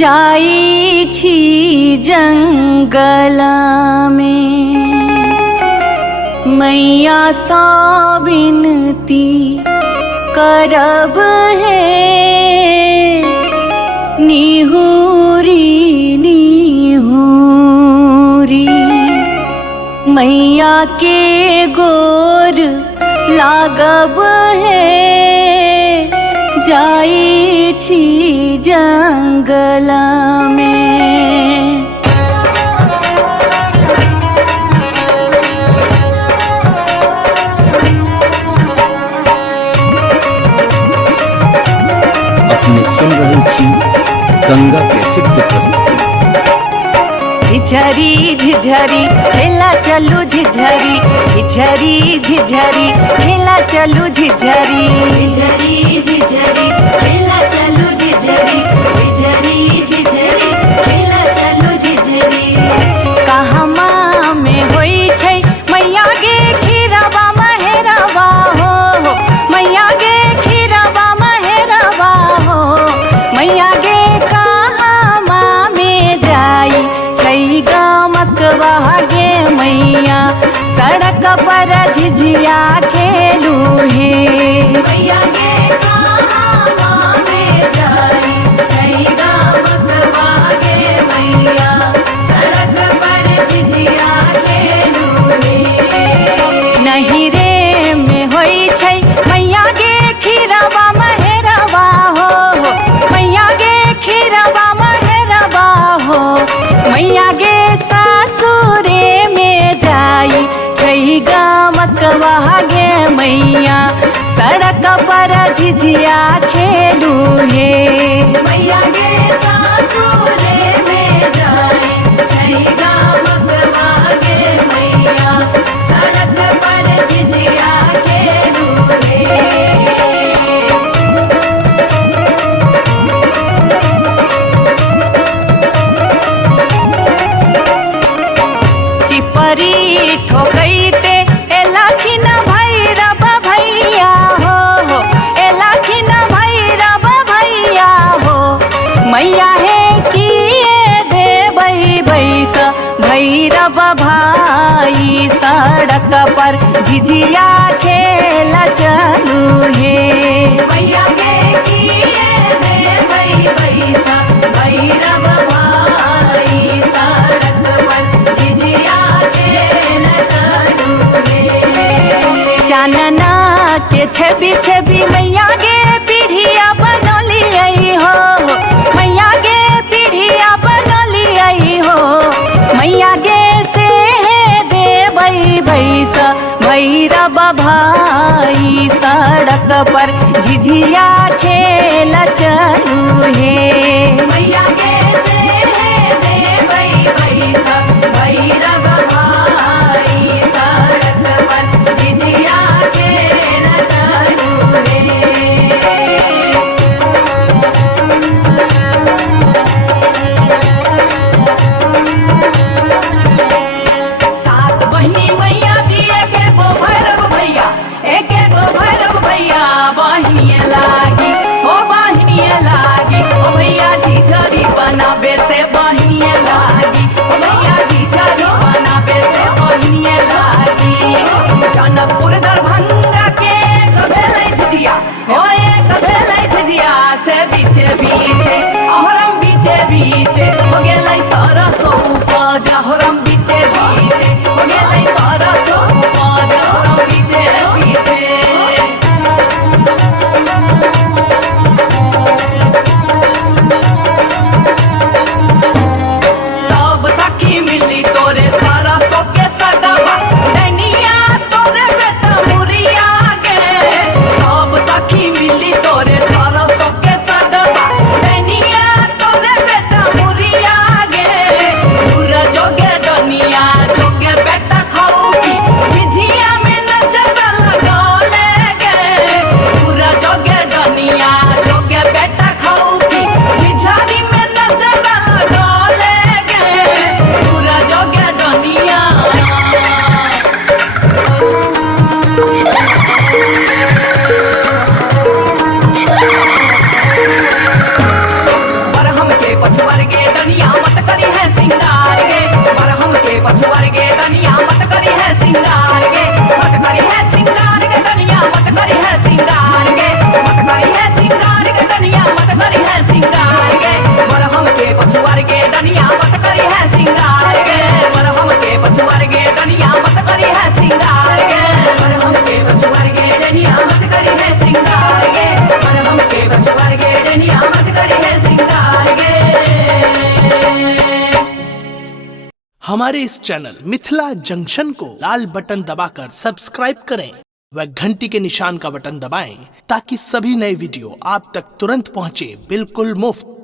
जाई छी जंगल में मैया सा विनती करब है निहुरी निहुरी मैया के गोर लागब है जाई छी जंगल में। अपने सुन रहे थी गंगा कैसेट की प्रस्तुति। झिझरी झिझरी खेला चलू झिझरी झिझरी झिझरी खेला चलू झिझरी झिझरी झिझरी खेला चलू झिझरी झिझरी झिझरी खेला चलू झिझरी। कहमा में होई छै मैया गे खीरवा महेरवा हो मैया गे खीरवा महेरवा हो मैया गे कहमा में जाई गमकवा गे मैया सड़क पर झिझिया खेलू हे मैया गे कहवा में जाई छै गमकवा गे मैया सड़क पर झिझिया खेलू हे। नहीं रे में होई छै मैया गे खीरवा महेरवा हो मैया गे खीरवा महेरवा हो मैया गे सासुरे में जाई छै गमकवा गे मैया सड़क पर झिझिया खेलू हे मैया गे सासुरे में जाई छै गमकवा गे मैया सड़क पर झिझिया खेलू हे। चिपरी ठोकैते एलखिन भैरव भैया हो एलखिन भैरव भैया हो मैया हे किए देबै बैस भैरव भाई सड़क पर झिझिया खेल चलू हे मैया गे किए देबै बैस भैरव भाई सड़क पर झिझिया चानना के छवि छवि मैया गे पीढ़िया बनलियै हो मैया गे पीढ़िया बनलियै हो मैया गे से देबै बैस भैरव भाई सड़क पर झिझिया खेल चलू हे मैया गे से देबै बैस भैरव भाई सड़क पर झिझिया खेल चलू हे। सात बहिनी मैया जी एके गो भैरव भैया बहिनी लागी हमारे इस चैनल मिथिला जंक्शन को लाल बटन दबाकर सब्सक्राइब करें व घंटी के निशान का बटन दबाएं ताकि सभी नए वीडियो आप तक तुरंत पहुंचे बिल्कुल मुफ्त।